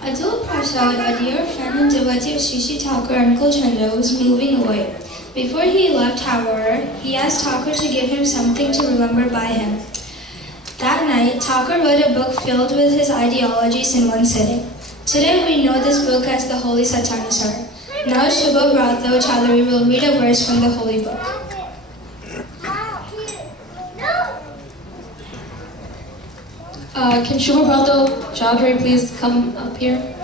Adult Prasad, a dear friend and devotee of Shishi Thakur, Uncle Chandra, was moving away. Before he left, however, he asked Thakur to give him something to remember by him. That night, Thakur wrote a book filled with his ideologies in one sitting. Today we know this book as the Holy Satsang Sar. Now Shubha Bratho Chaudhary will read a verse from the holy book. Can Shubha Bratho Chaudhary please come up here?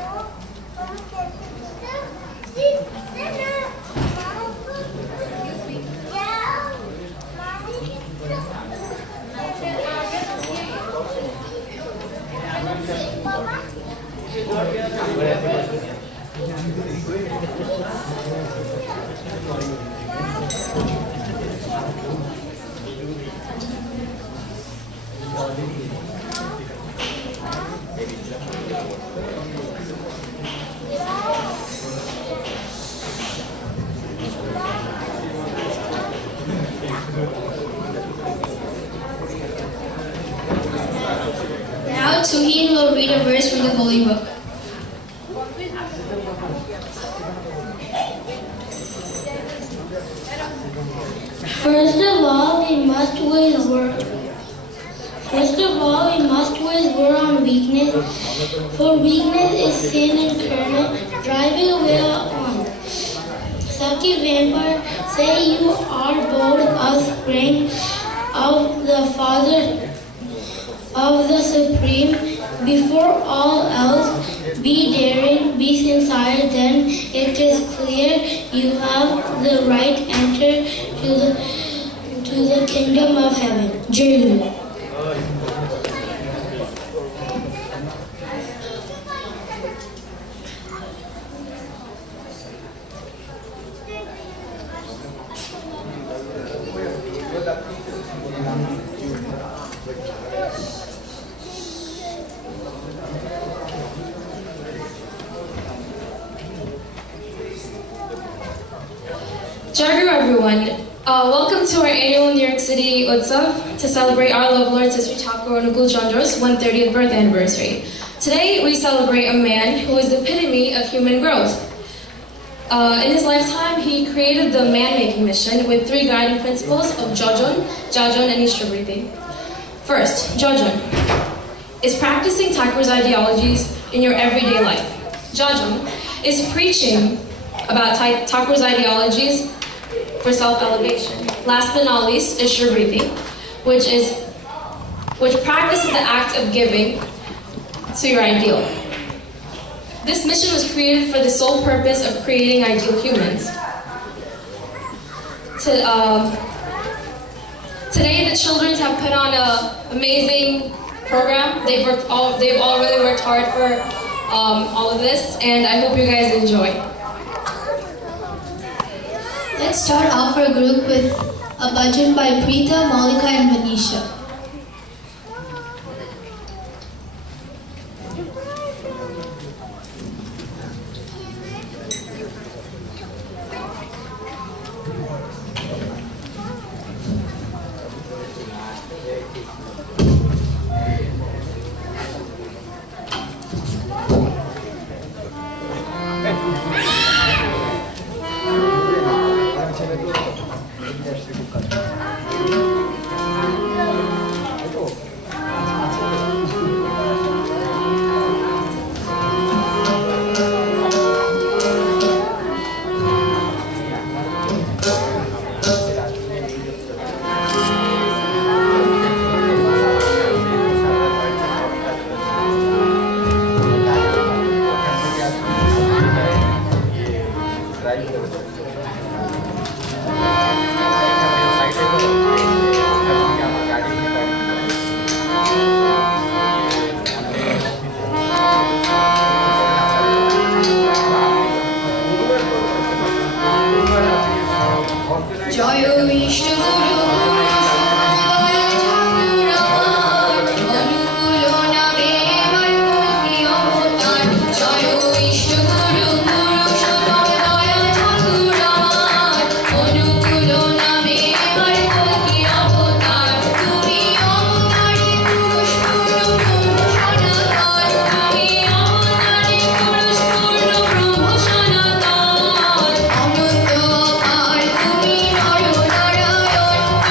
Now Tuhin will read a verse from the holy book. First of all, we must wage war on weakness, for weakness is sin incarnate, driving away on. Saki vampire, say you are bold offspring of the Father of the Supreme. Before all else, be daring, be sincere, then it is clear you have the right enter to the kingdom of heaven. Jai. Jagru everyone, welcome to our annual New York City Utshav to celebrate our love Lord Sri Thakur Anukul Chandra's 130th birth anniversary. Today we celebrate a man who is the epitome of human growth. In his lifetime, he created the man-making mission with 3 guiding principles of Jojon, Jajon, and Ishtavriti. First, Jojon is practicing Thakur's ideologies in your everyday life. Jajon is preaching about Thakur's ideologies for self-elevation. Last but not least is Shribriti, which practices the act of giving to your ideal. This mission was created for the sole purpose of creating ideal humans. Today the children have put on an amazing program. They've all really worked hard for all of this, and I hope you guys enjoy. Let's start off our group with a bhajan by Preeta, Malika, and Manisha. জয় বিষ্ণু গুরু অনুকূল নামে আমার কল্কি অবতার জয় বিষ্ণু গুরু পুরুষোত্তম দয়া ঠাকুর আমার অনুকূল নামে আমার কল্কি অবতার তুমি অবতারে পুরুষ পূর্ণ ব্রহ্ম সনাতন তুমি অবতারে পুরুষ পূর্ণ ব্রহ্ম সনাতন অনন্ত অপার তুমি নর Narayan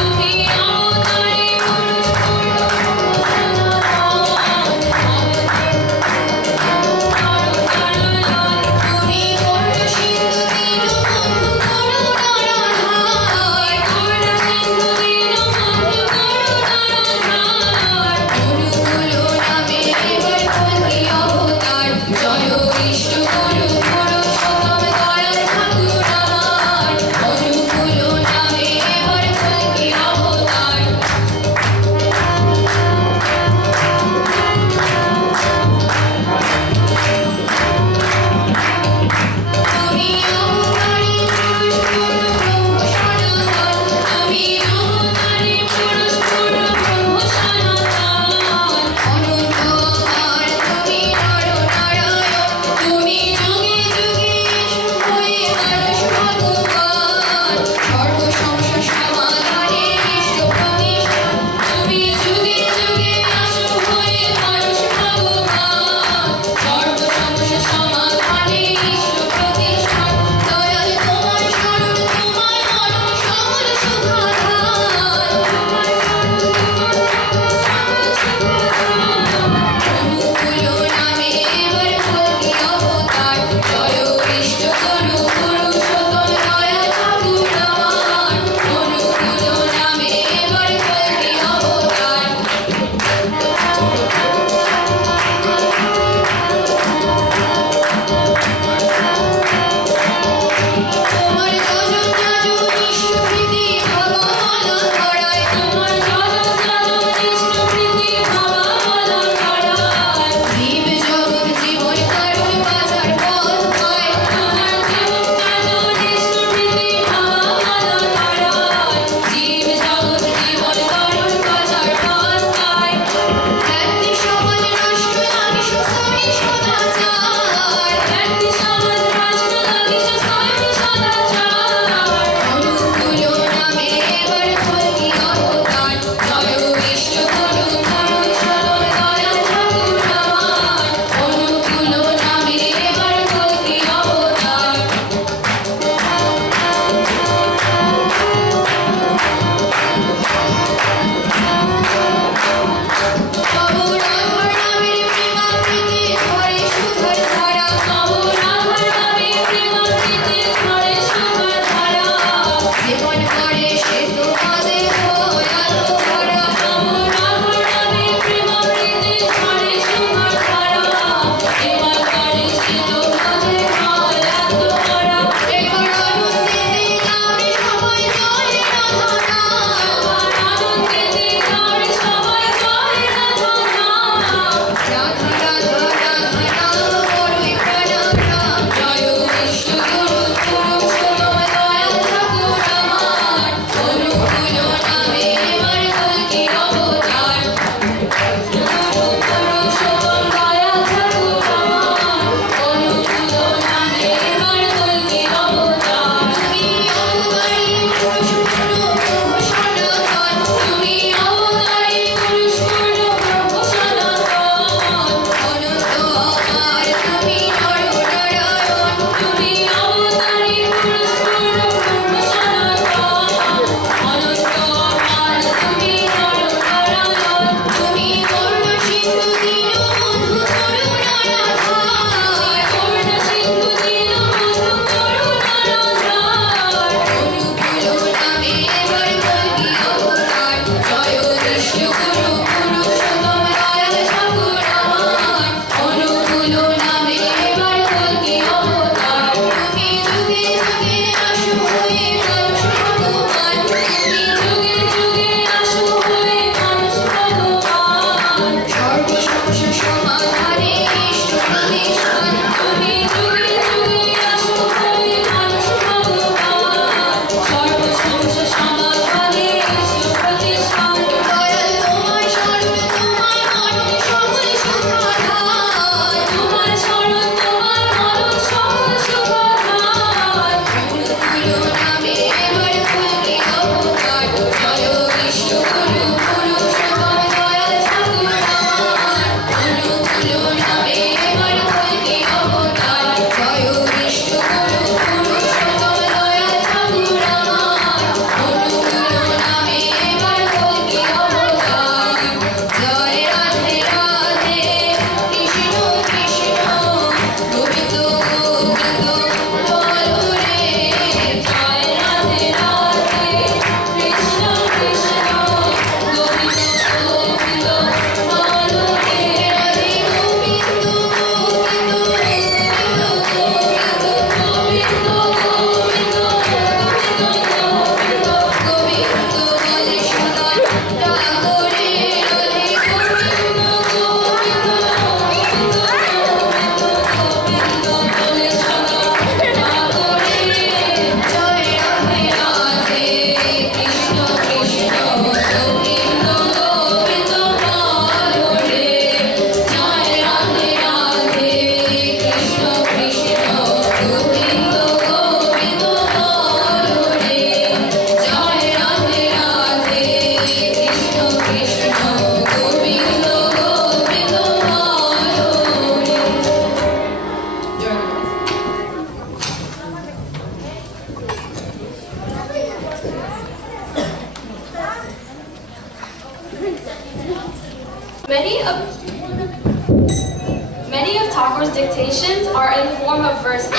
Many of Thakur's dictations are in the form of verses,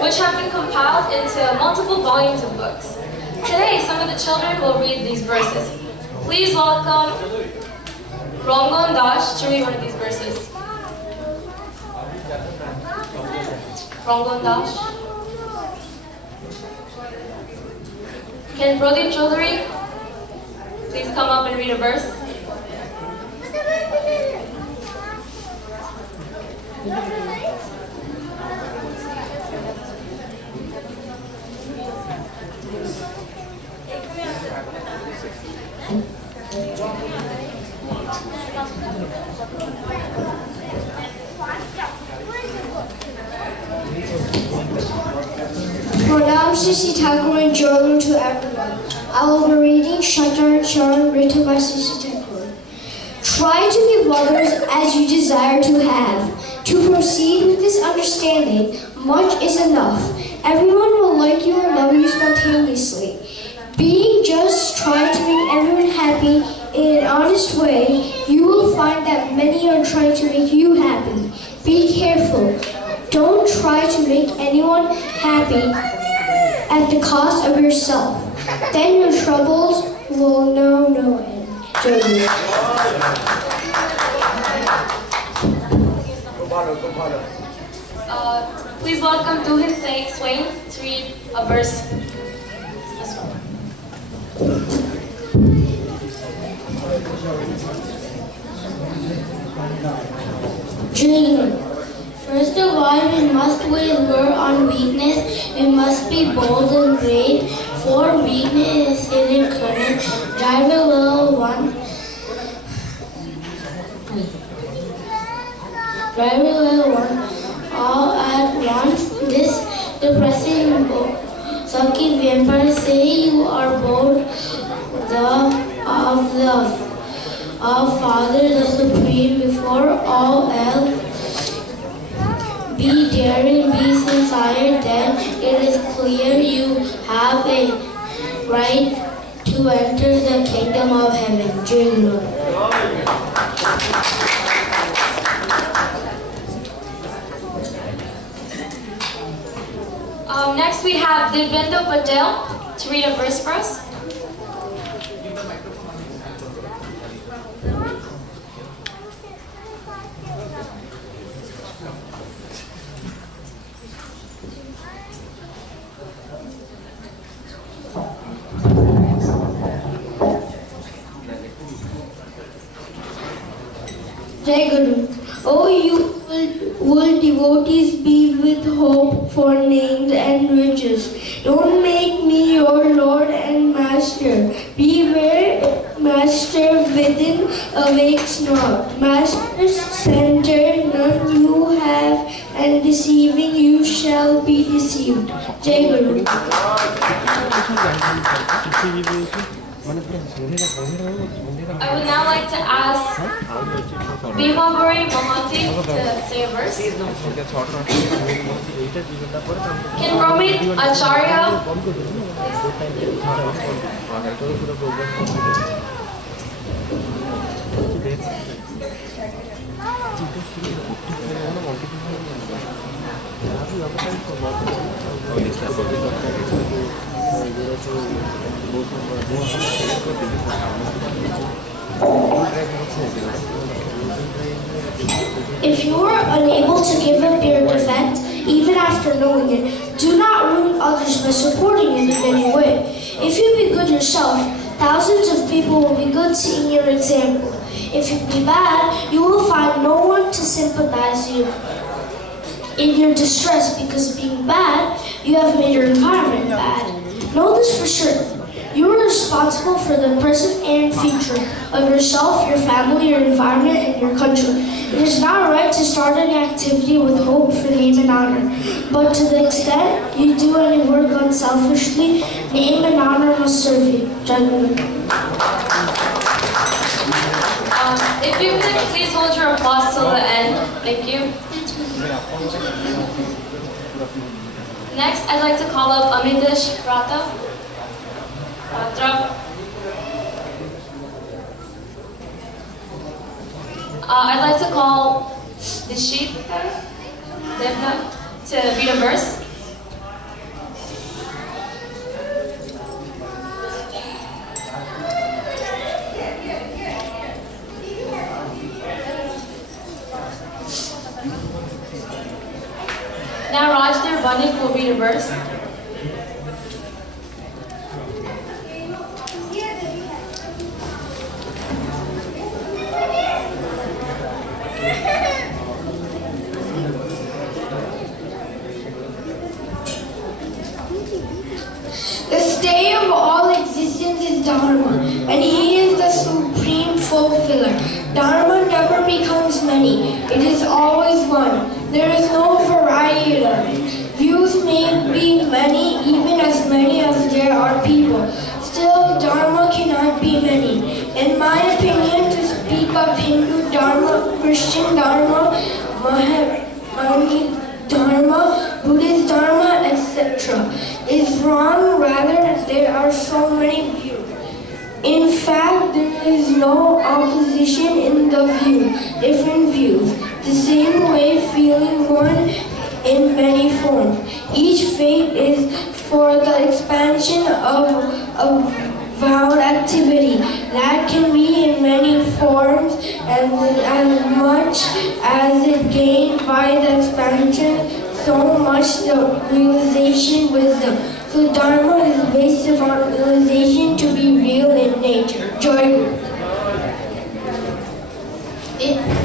which have been compiled into multiple volumes of books. Today, some of the children will read these verses. Please welcome Rongon Dash to read one of these verses. Rongon Dash. Can Pradeep Chaudhary please come up and read a verse? Pranam Sisi Thakur and Joru to everyone. I will be reading Shatar Charan written by Sisi Thakur. Try to give others as you desire to have. To proceed with this understanding, much is enough. Everyone will like you and love you spontaneously. Being just, try to make everyone happy in an honest way. You will find that many are trying to make you happy. Be careful. Don't try to make anyone happy at the cost of yourself. Then your troubles will know no end. Jogi. Please welcome Duhin Swain to read a verse. Children, first of all, we must wage war on weakness. We must be bold and brave, for weakness is sin and courage. Drive a little one. Drive a little one all at once. This depressing book. Sucky vampires say you are bold. Of Father the Supreme before all else. Be daring, be sincere, then it is clear you have a right to enter the kingdom of heaven. Jai Guru. Next we have Divendra Patel to read a verse for us. Jai Guru. Oh, you will devotees be with hope for names and riches. Don't make me your Lord and Master. Beware, Master within awakes not. Master's center none you have, and deceiving you shall be deceived. Jai Guru. I would now like to ask Bhimaburi Mohanty to say a verse. Can Romit Acharya If you are unable to give up your defense, even after knowing it, do not ruin others by supporting it in any way. If you be good yourself, thousands of people will be good seeing your example. If you be bad, you will find no one to sympathize you in your distress, because being bad, you have made your environment bad. Know this for sure. You are responsible for the present and future of yourself, your family, your environment, and your country. It is not right to start an activity with hope for name and honor. But to the extent you do any work unselfishly, name and honor must serve you. Jai Guru. If you could please hold your applause till the end. Thank you. Next, I'd like to call up Amidish Rata. I'd like to call the sheep, Devna, to read a verse. Now Rajner Bunnik will read a verse. The stay of all existence is Dharma, and He is the supreme fulfiller. Dharma never becomes many, it is always one. There is no variety of it. Views may be many, even as many as there are people. Still, Dharma cannot be many. In my opinion, to speak of Hindu Dharma, Christian Dharma, Mahayana Dharma, Buddhist Dharma, etc. is wrong. Rather, there are so many views. In fact, there is no opposition in the view, different views. The same way, feeling one in many forms. Each faith is for the expansion of vowed activity that can be in many forms, and as much as it gained by the expansion, so much the realization wisdom. So Dharma is based upon realization to be real in nature. Joy.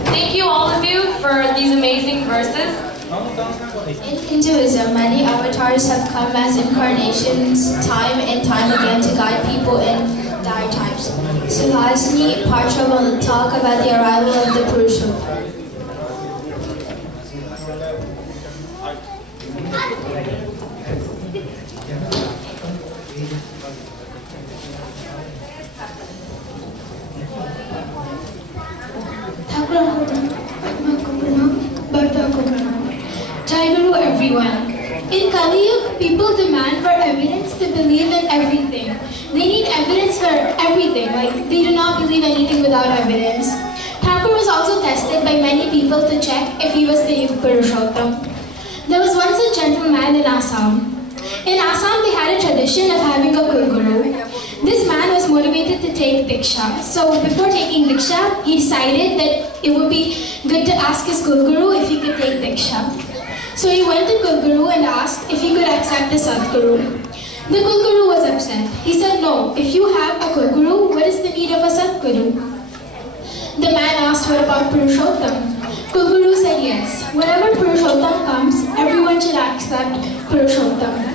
Thank you all of you for these amazing verses. In Hinduism, many avatars have come as incarnations time and time again to guide people in dire times. Suhasini, part1 will talk about the arrival of the Purushottam. Jai Guru everyone. In Kali Yuga, people demand for evidence to believe in everything. They need evidence for everything, like they do not believe anything without evidence. Thakur was also tested by many people to check if he was the Yuga Purushottam. There was once a gentleman in Assam. In Assam, they had a tradition of having a Guru. This man was motivated to take Diksha. So before taking Diksha, he decided that it would be good to ask his Guru if he could take Diksha. So he went to Guru and asked if he could accept the Sadguru. The Guru was upset. He said, no, if you have a Guru, what is the need of a Sadguru? The man asked, what about Purushottam? Guru said yes. Whenever Purushottam comes, everyone should accept Purushottam.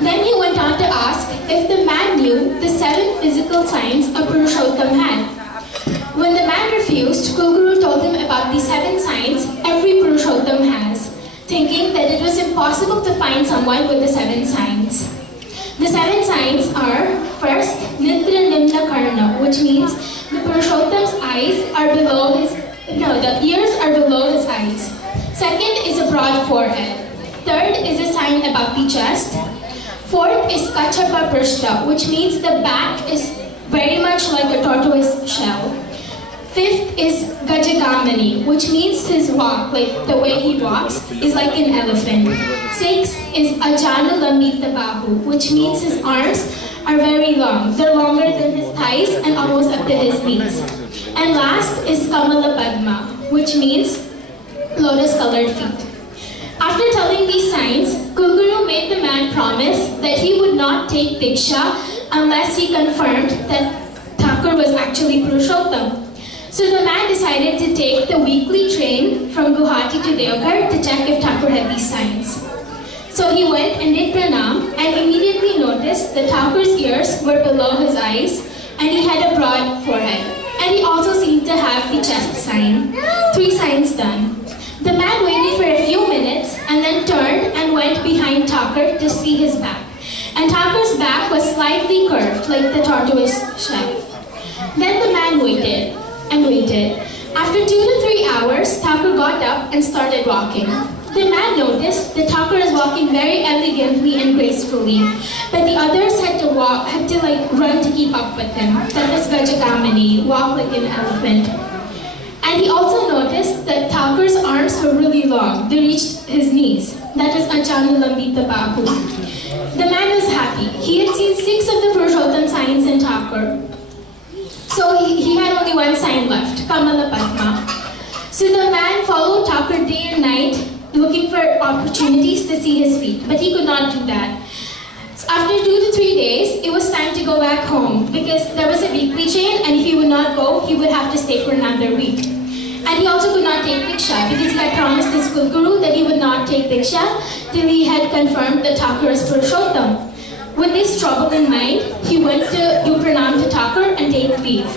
Then he went on to ask if the man knew the 7 physical signs a Purushottam had. When the man refused, Guru told him about the 7 signs every Purushottam has, thinking that it was impossible to find someone with the 7 signs. The 7 signs are, first, Nitra Nimna Karna, which means the Purushottam's eyes are below the ears are below his eyes. Second is a broad forehead. Third is a sign about the chest. Fourth is Kachapa Prishta, which means the back is very much like a tortoise shell. Fifth is Gajagamani, which means his walk, like the way he walks, is like an elephant. Sixth is Ajana Lamita Bahu, which means his arms are very long. They're longer than his thighs and almost up to his knees. And last is Kamala Padma, which means lotus-colored feet. After telling these signs, Guru made the man promise that he would not take Diksha unless he confirmed that Thakur was actually Purushottam. So the man decided to take the weekly train from Guwahati to Deoghar to check if Thakur had these signs. So he went and did pranam and immediately noticed that Thakur's ears were below his eyes and he had a broad forehead. And he also seemed to have the chest sign. 3 signs done. The man waited for a few minutes and then turned and went behind Thakur to see his back. And Thakur's back was slightly curved like the tortoise shell. Then the man waited and waited. After 2 to 3 hours, Thakur got up and started walking. The man noticed that Thakur is walking very elegantly and gracefully, but the others had to run to keep up with him. That was Gajagamani, walk like an elephant. And And he also noticed that Thakur's arms were really long. They reached his knees. That is Achanu Lambita Bahu. The man was happy. He had seen 6 of the Purushottam signs in Thakur. So he had only one sign left, Kamala Padma. So the man followed Thakur day and night, looking for opportunities to see his feet, but he could not do that. So after 2 to 3 days, it was time to go back home because there was a weekly chain, and if he would not go, he would have to stay for another week. And he also could not take Diksha because he had promised his school guru that he would not take Diksha till he had confirmed that Thakur is Purushottam. With this trouble in mind, he went to do pranam to Thakur and take leave.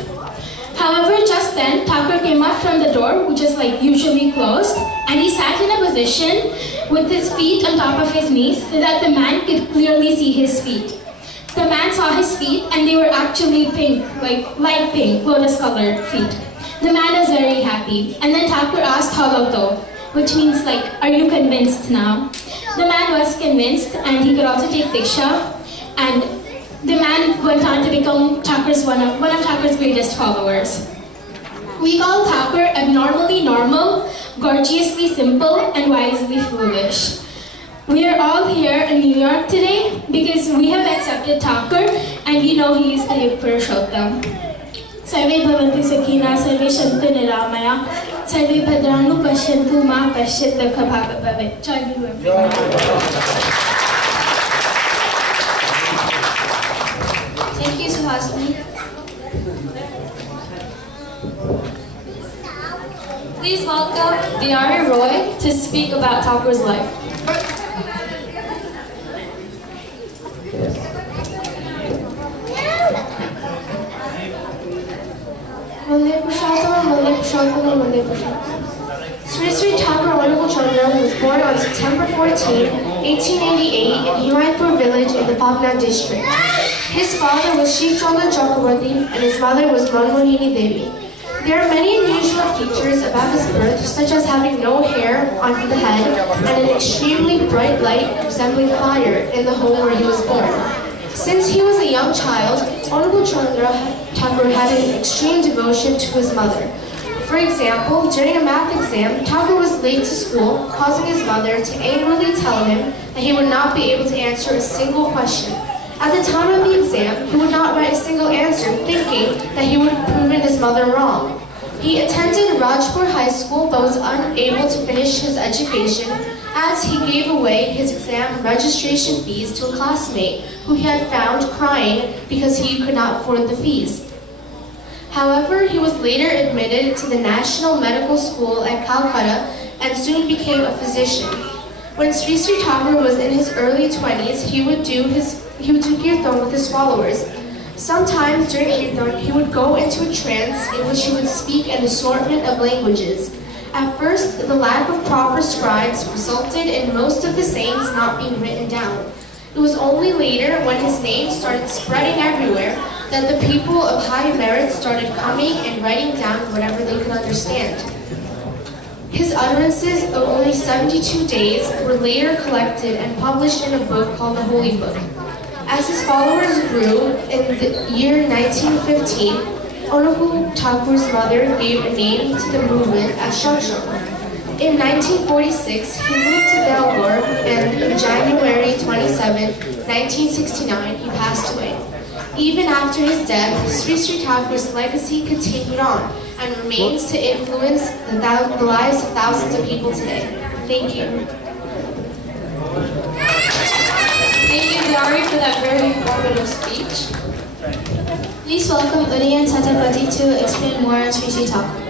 However, just then, Thakur came out from the door, which is usually closed, and he sat in a position with his feet on top of his knees so that the man could clearly see his feet. The man saw his feet and they were actually pink, light pink, lotus-colored feet. The man was very happy. And then Thakur asked Holoto, which means are you convinced now? The man was convinced and he could also take Diksha. And the man went on to become one of Thakur's greatest followers. We call Thakur abnormally normal, gorgeously simple, and wisely foolish. We are all here in New York today because we have accepted Thakur and we know he is the Purushottam. Sarve bhavantu sakhina, sarve shantu niramaya, sarve bhadranu pashyantu ma pashyat lakha bhaga bhavet. Joy be with you. Thank you, Suhasini. Please welcome Diari Roy to speak about Thakur's life. Sri Sri Thakur Honorable Chandra was born on September 14, 1888 in Himaypur village in the Pabna district. His father was Shiv Chandra Chakravarti and his mother was Manmohini Devi. There are many unusual features about his birth, such as having no hair on the head and an extremely bright light resembling fire in the home where he was born. Since he was a young child, Honorable Chandra Thakur had an extreme devotion to his mother. For example, during a math exam, Thakur was late to school, causing his mother to angrily tell him that he would not be able to answer a single question. At the time of the exam, he would not write a single answer, thinking that he would have proven his mother wrong. He attended Rajpur High School but was unable to finish his education as he gave away his exam registration fees to a classmate who he had found crying because he could not afford the fees. However, he was later admitted to the National Medical School at Calcutta and soon became a physician. When Sri Sri Thakur was in his early 20s, he would do kirtan with his followers. Sometimes during kirtan, he would go into a trance in which he would speak an assortment of languages. At first, the lack of proper scribes resulted in most of the sayings not being written down. It was only later, when his name started spreading everywhere, that the people of high merit started coming and writing down whatever they could understand. His utterances of only 72 days were later collected and published in a book called the Holy Book. As his followers grew, in the year 1915, Honorable Thakur's mother gave a name to the movement as Satsang. In 1946, he moved to Belgaum, and on January 27, 1969, he passed away. Even after his death, Sri Sri Thakur's legacy continued on and remains to influence the lives of thousands of people today. Thank you. Thank you, Diari, for that very informative speech. Please welcome Udayan Satapati to explain more on Sri Sri Thakur.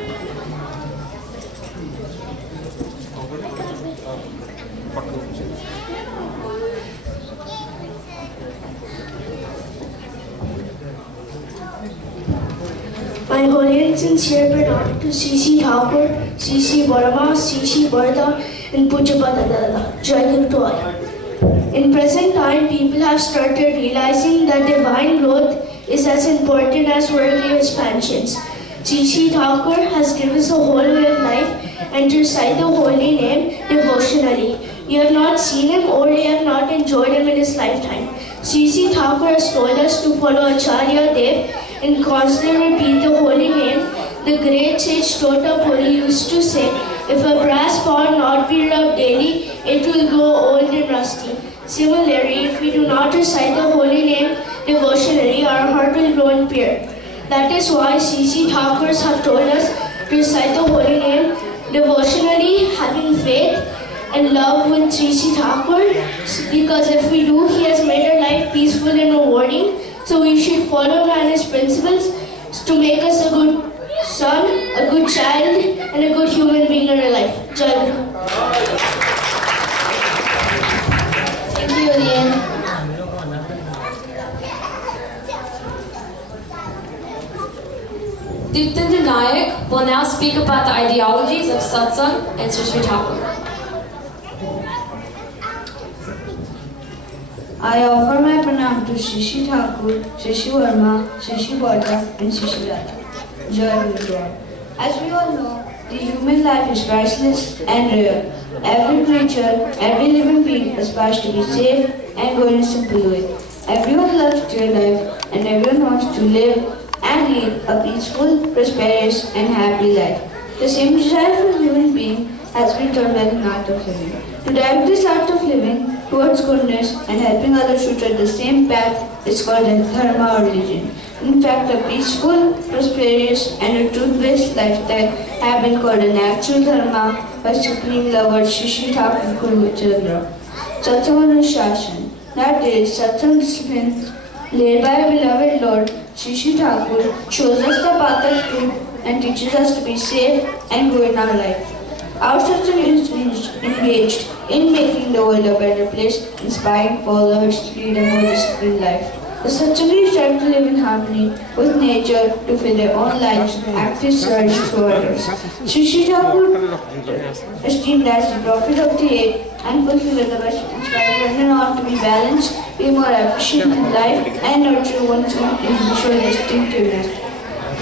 My holy and sincere pranam to Sri Sri Thakur, Sri Sri Varma, Sri Sri Varda, and Pujapada Dada. Jai to all. In present time, people have started realizing that divine growth is as important as worldly expansions. Sri Sri Thakur has given us a whole way of life and to recite the holy name devotionally. You have not seen him or you have not enjoyed him in his lifetime. Sri Sri Thakur has told us to follow Acharya Dev and constantly repeat the holy name The great sage Totapuri used to say, if a brass pot not be rubbed daily, it will grow old and rusty. Similarly, if we do not recite the holy name devotionally, our heart will grow impure. That is why C.C. Thakurs have told us to recite the holy name devotionally, having faith and love with C.C. Thakur, because if we do, he has made our life peaceful and rewarding. So we should follow him and his principles to make us a good son, a good child, and a good human being in our life. Jai Guru. Thank you, Lian. Ditendra Nayak will now speak about the ideologies of Satsang and Sri Thakur. I offer my pranam to Shishi Thakur, Shishi Verma, Shishi Bhatta and Shishi Radha. Joy be to all. As we all know, the human life is priceless and rare. Every creature, every living being aspires to be safe and go in a simple way. Everyone loves their life and everyone wants to live and lead a peaceful, prosperous and happy life. The same desire for a human being has been taught by the art of living. To direct this art of living towards goodness and helping others to tread the same path is called a dharma or religion. In fact, a peaceful, prosperous and a truth-based lifestyle have been called a natural dharma by Supreme Lover Shishi Thakur Guru Chandra. Satsang Anushasan, that is, Satsang discipline led by our beloved Lord Shishi Thakur, shows us the path of truth and teaches us to be safe and good in our life. Our Satsang is engaged in making the world a better place, inspiring followers to lead a more disciplined life. The Satsangi strive to live in harmony with nature to fill their own lives and active service to others. Shishi Thakur, esteemed as the prophet of the age and fulfiller the best, inspired one and all to be balanced, be more efficient in life, and nurture one's own individual distinctiveness.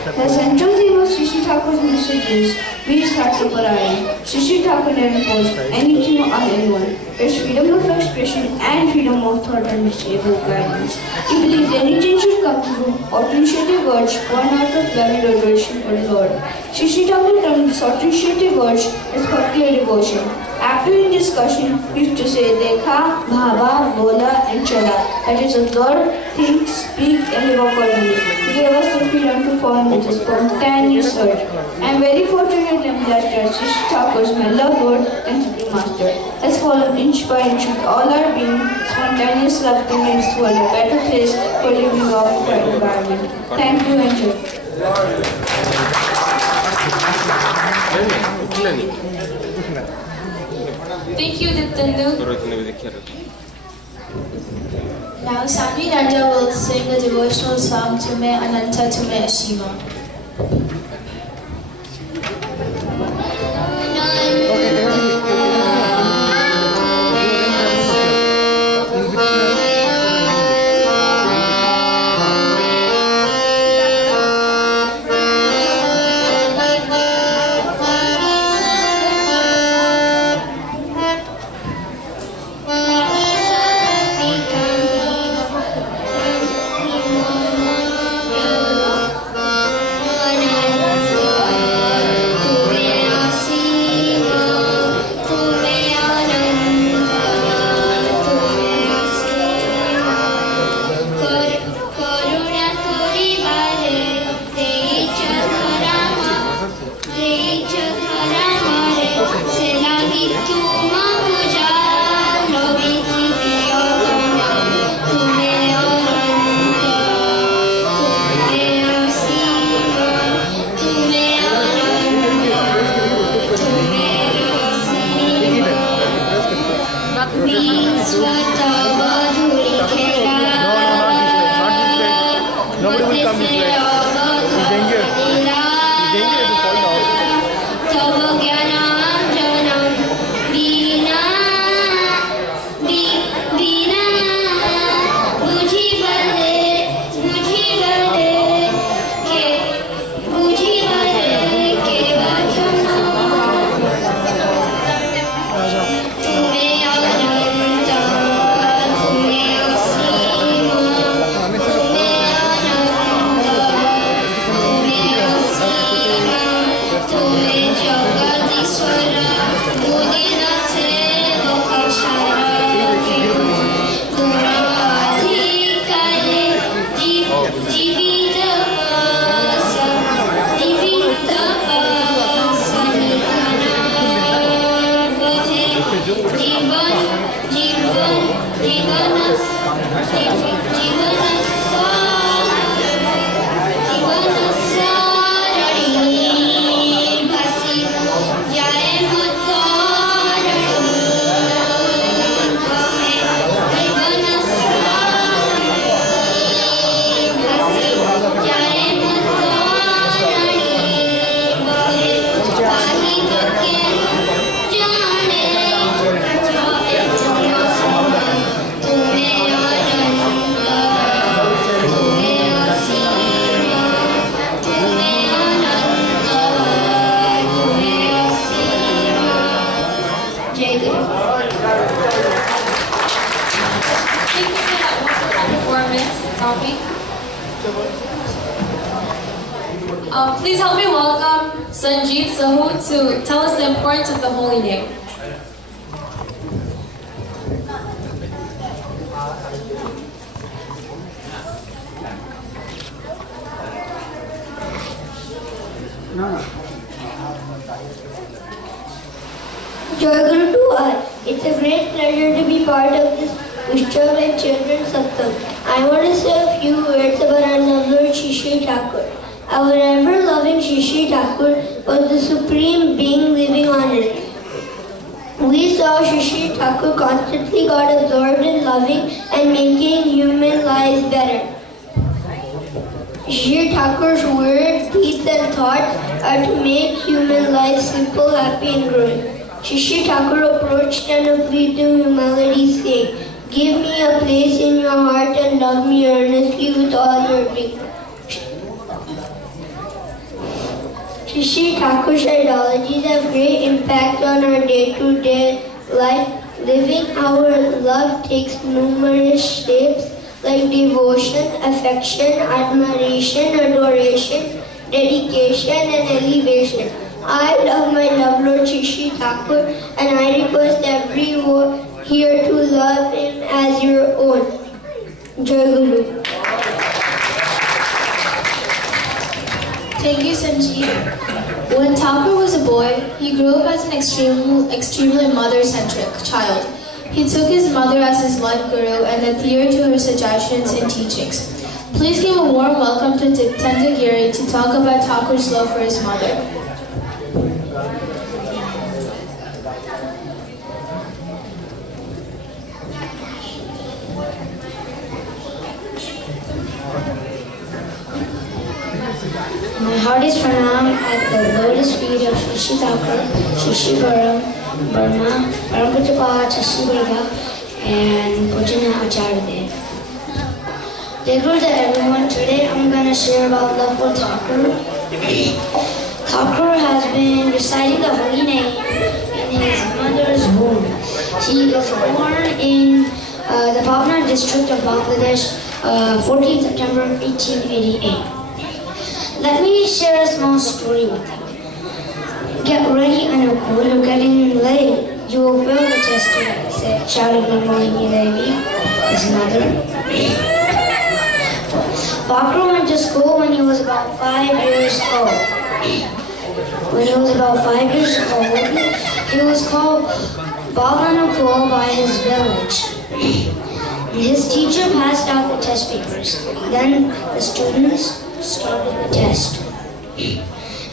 The central theme of Shishi Thakur's message is, be Satyaparayan. Shishi Thakur never imposed anything on anyone. There's freedom of expression and freedom of thought and disabled guidance. He believed any change should come through authenticated words born out of love and adoration for the Lord. Shishi Thakur termed this authenticated words as bhakti or devotion. After in discussion, he used to say Dekha, Bhava, Bola and Chala. That is, observe, think, speak and live accordingly. He gave us the freedom to follow with a spontaneous search. I am very fortunate and blessed to have Shishi Thakur's my love Lord and Supreme Master. Let's follow inch by inch with all our being, spontaneous love to make this world a better place for living off our environment. Thank you and joy. Thank you, Ditendra. Now Sami Raja will sing a devotional song to Me Ananta to Me Ashima. Zombie. Please help me welcome Sanjeet Sahu to tell us the importance of the holy name. Joy Guru to all. It's a great pleasure to be part of this Utshav and Children's Satsang. I want to say a few words about our loved Lord Shishi Thakur. Our ever-loving Shishi Thakur was the supreme being living on earth. We saw Shishi Thakur constantly got absorbed in loving and making human lives better. Shishi Thakur's words, deeds and thoughts are to make human life simple, happy and growing. Shishi Thakur approached and appealed to humanity, saying, "Give me a place in your heart and love me earnestly with all your being." Shishi Thakur's ideologies have great impact on our day-to-day life. Living our love takes numerous shapes like devotion, affection, admiration, adoration, dedication and elevation. I love my loved Lord Shishi Thakur and I request everyone here to love him as your own. Jai Guru. Thank you, Sanjeev. When Thakur was a boy, he grew up as an extremely mother-centric child. He took his mother as his life guru and adhered to her suggestions and teachings. Please give a warm welcome to Tendagiri to talk about Thakur's love for his mother. My heart is pranam at the lotus feet of Shishi Thakur, Shishi Burma, Parampujapat, Shishi Burga, and Pujana Acharya. Dear Guru to everyone, today I'm going to share about love for Thakur. Thakur has been reciting the holy name in his mother's womb. He was born in the Pabna district of Bangladesh, 14 September 1888. Let me share a small story with you. Get ready, Anukul, you're getting late. You will fail the test today, said shouted Namolini Devi, his mother. Thakur went to school when he was about 5 years old. When he was about 5 years old, he was called Balanukul by his village. His teacher passed out the test papers. Then the students started the test.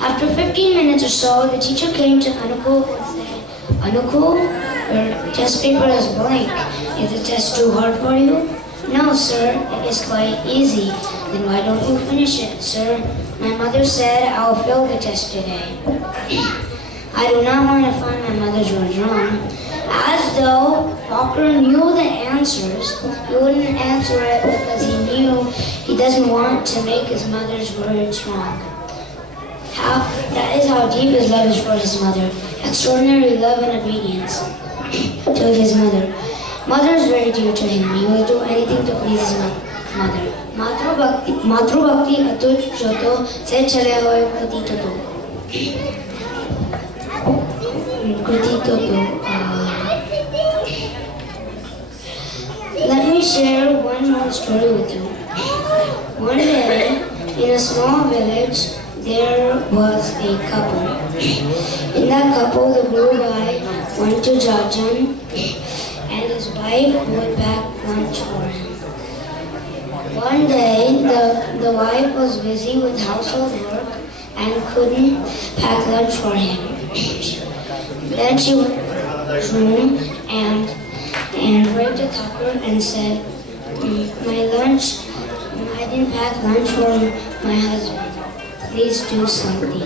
After 15 minutes or so, the teacher came to Anukul and said, "Anukul, your test paper is blank. Is the test too hard for you?" "No, sir, it is quite easy." "Then why don't you finish it, sir?" "My mother said I'll fail the test today." I do not want to find my mother's words wrong. As though Thakur knew the answers, he wouldn't answer it because he knew he doesn't want to make his mother's words wrong. That is how deep his love is for his mother. Extraordinary love and obedience to his mother. Mother is very dear to him. He will do anything to please his mother. Matru Bhakti Atut Joto Se Chale Hoy Kriti Toto. Let me share one more story with you. One day, in a small village, there was a couple. In that couple, the Guru Bhai went to Jajan and his wife would pack lunch for him. One day, the wife was busy with household work and couldn't pack lunch for him. Then she went to his room and went to Thakur and said, "My lunch, I didn't pack lunch for my husband. Please do something."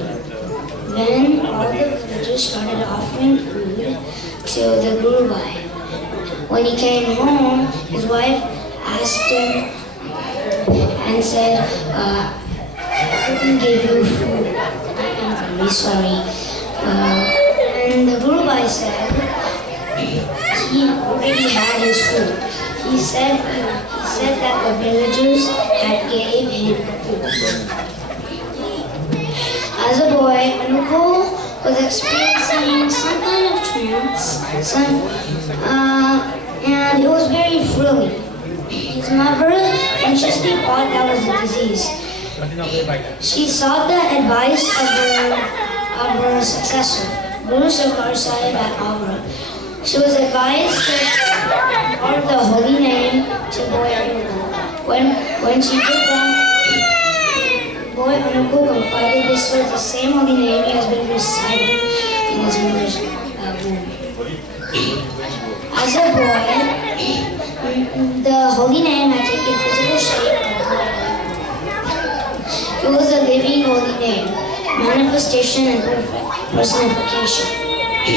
Then all the villagers started offering food to the Guru Bhai. When he came home, his wife asked him and said, "I couldn't give you food. I'm very sorry." And the Guru Bhai said he already had his food. He said said that the villagers had gave him food. As a boy, Anukul was experiencing some kind of trance, and it was very thrilling. His mother anxiously thought that was a disease. She sought the advice of her successor, Guru Sarkar Sahib at Agra. She was advised to impart the holy name to boy Anukul. When she did that, boy Anukul confided this was the same holy name he has been reciting in his mother's womb. As a boy, the holy name had taken physical shape of boy Anukul. It was a living holy name, manifestation and personification. He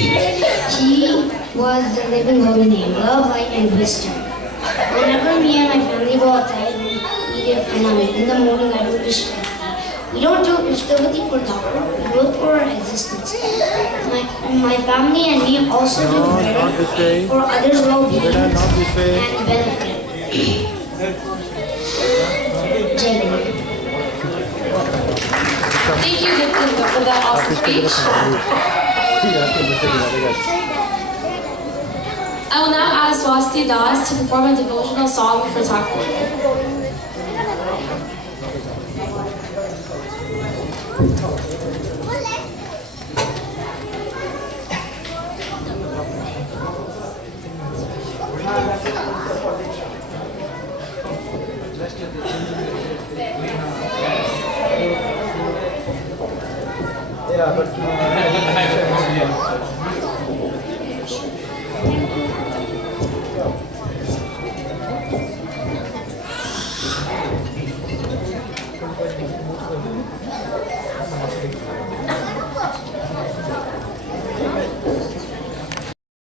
was the living holy name, love, light, and wisdom. Whenever me and my family go outside, we eat it in the morning. I do Ishtavati. We don't do Ishtavati for Thakur, we do it for our existence. My family and me also do prayer for others' well-being and benefit. Jai Guru. Thank you, Gupta, for that awesome speech. I will now ask Swasti Das to perform a devotional song for Thakur. Yeah, but